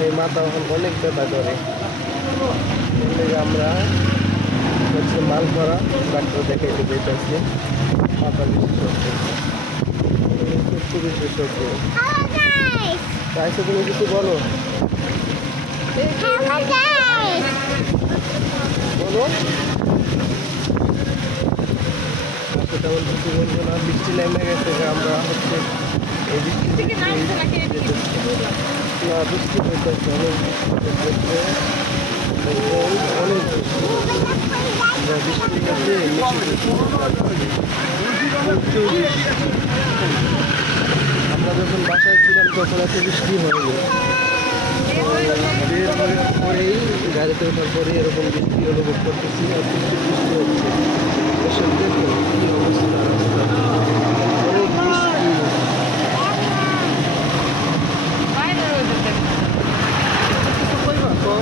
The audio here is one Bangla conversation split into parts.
তারপরে মাথা এখন অনেক ব্যথা করে। এই আমরা হচ্ছে মাল করা ডাক্তার দেখাইতে যেতেছি মাথা বিশেষজ্ঞ তাইসে তুমি কিছু বলো? বলো। আচ্ছা তেমন বলব না, বৃষ্টি নেমে গেছে আমরা হচ্ছে এই বৃষ্টি। বৃষ্টি বৃষ্টি বৃষ্টি আমরা বৃষ্টি। যখন বাসায় ছিলাম তখন এত বৃষ্টি হয়নি বের হয়ে পরেই গাড়িতে ওঠার পরে এরকম বৃষ্টি অনুভব করতেছি আর প্রচুর বৃষ্টি হচ্ছে এসব দেখুন অবস্থা। অনেক বৃষ্টি কইবা তো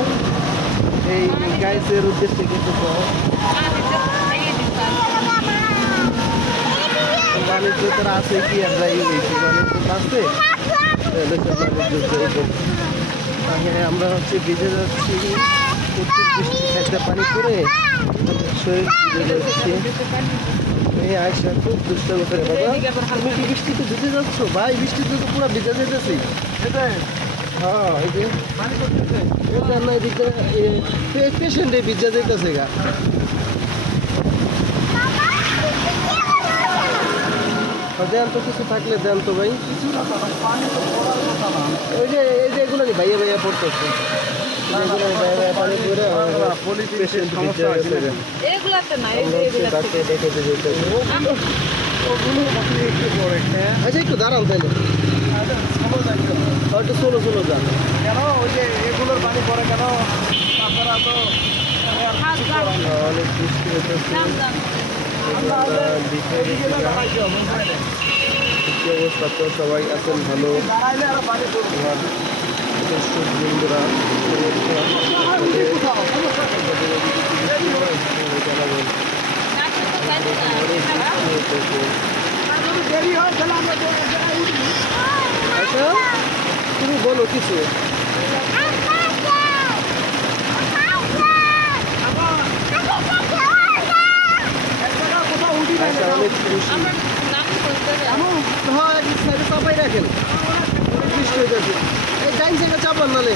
এই গাইসের উদ্দেশ্যে কম বাণিজ্য তোর আছে কি আর যাই বাণিজ্য আছে হ্যাঁ আমরা হচ্ছে ভিজে যাচ্ছি, প্রচুর বৃষ্টি একটা পানি করে শরীর ভিজে যাচ্ছি। এই আয়সা খুব দুষ্ট করে, বাবা। তুমি কি বৃষ্টিতে ভিজে যাচ্ছ? ভাই, বৃষ্টিতে তো পুরো ভিজে যেতেছি হ্যাঁ এই যে এটা না এদিকে পেশেন্টে ভিজা যেতেছে গা। দেন তো কিছু থাকলে দেন তো ভাই। ওই যে এই যে এগুলো ভাইয়া ভাইয়া পড়তেছে? যেতেছি আচ্ছা একটু দাঁড়ান তাইলে হয়তো ষোলো ষোলো যান। কেন? ওই যে এগুলোর পানি পড়ে কেন? তাছাড়া তো অনেক বৃষ্টি অবস্থা? তো সবাই আছেন ভালো। বন্ধুরা যদি দেরি হয় আচ্ছা তুমি বলো কিছু। অনেক খুশি হ্যাঁ এক রাখেন বৃষ্টি হয়ে যাচ্ছে নালে।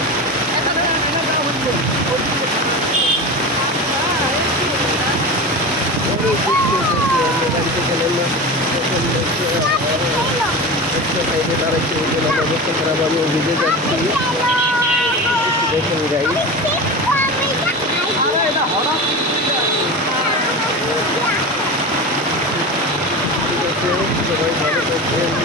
সাইডে তার একটি উজ্জ্বল অবস্থা খারাপ আমি ভিজে যাচ্ছি দেখুন সবাই ভালো করছেন